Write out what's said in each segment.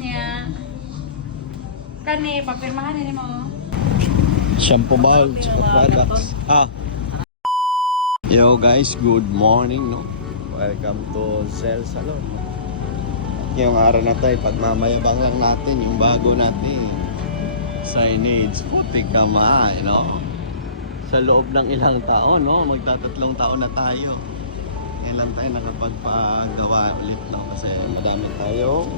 Yeah. Kani, papirmahan nini mo. Shampoo ball, tsaka products. Yo guys, good morning, no? Welcome to Zell Salon. Yung araw na tayo, pagmamayabang lang natin yung bago natin signage, puti kamay, no? Sa loob ng ilang taon, no? Magtatatlong taon na tayo. Ngayon lang tayo nakapagpagawa ulit, no? Kasi madami tayong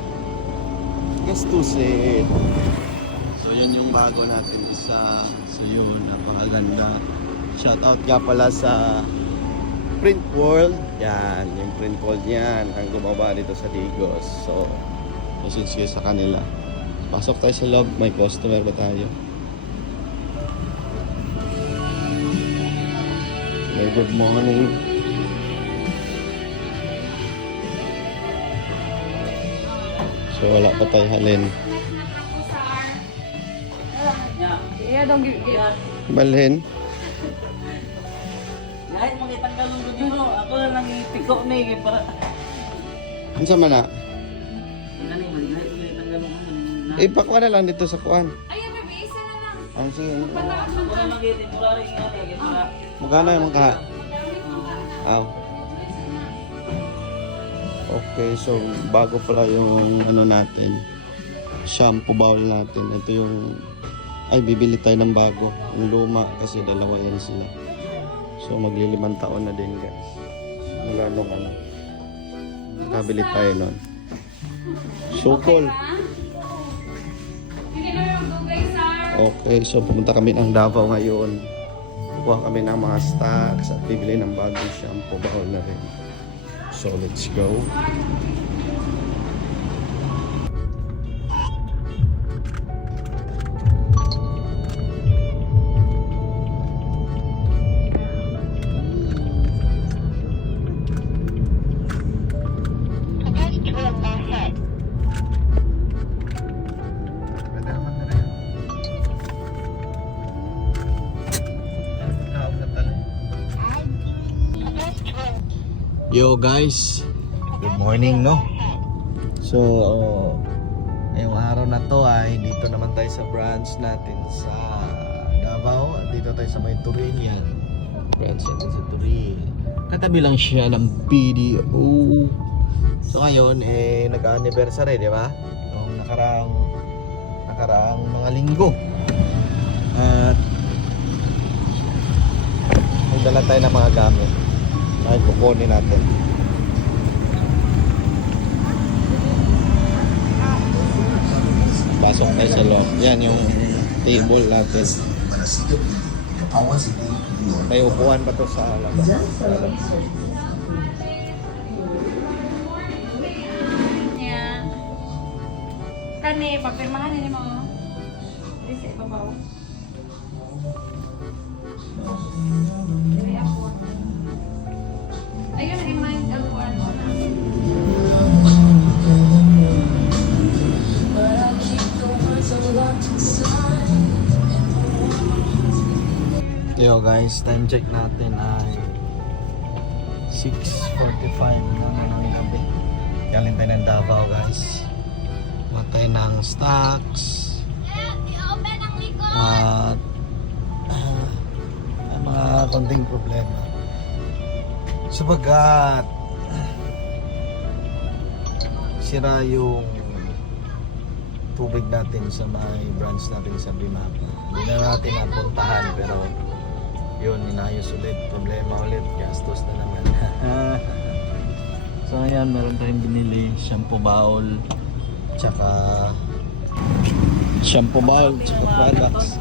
gastusin. So yan yung bago natin isa. So yun, napakaganda. Shoutout nga pala sa Print World. Yan, yung Print World yan ang gumawa dito sa Digos. So, message kayo sa kanila. Pasok tayo sa loob. May customer ba tayo? May good morning. So, wala pa tayo halin. Balhin. Kahit makitanggal ng gusto mo, ako lang itiko na eh, para... Ano sa mana? Kahit makitanggal ng gusto. Ipakwa na lang dito sa kuan. Ayun, baby, isa na lang. Ang sige. Ako lang temporary nga eh, para... Magkano yung magkaha? Aw. Okay, so bago pala yung ano natin, shampoo bowl natin. Ito yung bibili tayo ng bago, yung luma kasi dalawa yan sila. So maglilimang taon na din guys. Mula nung ano, nakabili tayo nun. Sukol. Okay, so pumunta kami ng Davao ngayon. Kuha kami ng mga stocks at bibili ng bagong shampoo bowl na rin. So let's go. Yo guys, good morning, no? So, ngayong araw na to ay dito naman tayo sa branch natin sa Davao. Dito tayo sa may Turin yan. Branch natin sa Turin. Katabi lang siya ng PDO. So ngayon, nag-anniversary, di ba? Noong nakaraang mga linggo. At magdala tayo ng mga gamit. Ay, kukunin natin. Pasok tayo sa loob. Yan yung table natin. May upuan pa to sa labas. Yeah. Kani, papirmahan nini mo. Isa ibabaw. Ayun, i-mind ang kuwan mo na. Yo guys, time check natin ay 6:45 ng gabi. Galing tayo ng Davao guys. Matay ng stocks. At may mga konting problema. Sabagat sira yung tubig natin sa may branch natin sa Bimapa. Hindi na natin napuntahan pero yun, inayos ulit. Problema ulit. Gastos na naman. So ayan, meron tayong binili. Shampoo bowl. Tsaka products.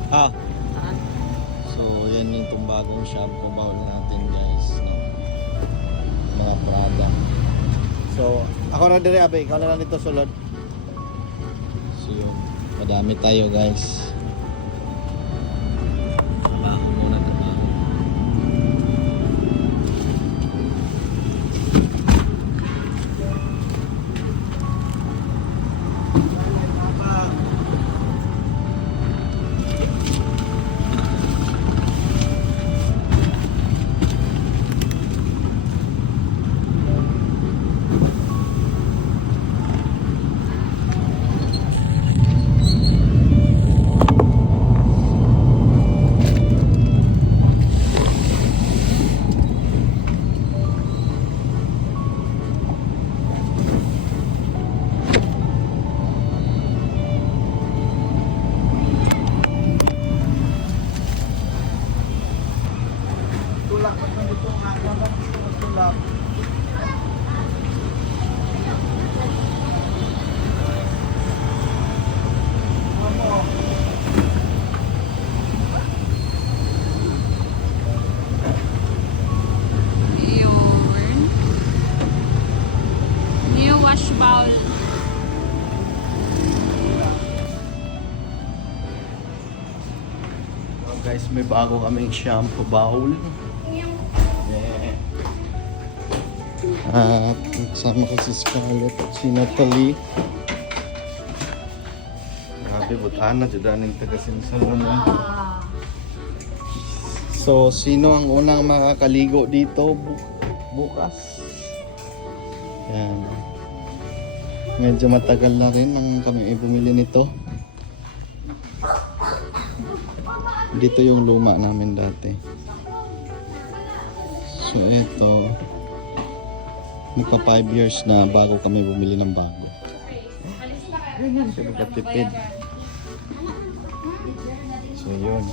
So yan yung bagong shampoo bowl natin guys, no? Mga product. So ako na dire abe, ikaw na lang dito sulod. So yun, madami tayo guys. Trabaho muna, trabaho. wash bowl. Oh, guys, may bago kaming shampoo bowl. Yeah. At kasama ko si Scarlett at si Natalie. Grabe, butana, dyan ang taga-sinsalon. So, sino ang unang makakaligo dito bukas? Yan. Medyo matagal na rin nang kami bumili nito. Dito yung luma namin dati. So, ito. Magpa 5 years na bago kami bumili ng bago. Kasi magkatipid. So, yun.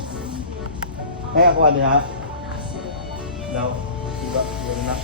Ay, ako adi ha? Daw. Diba? Yun na.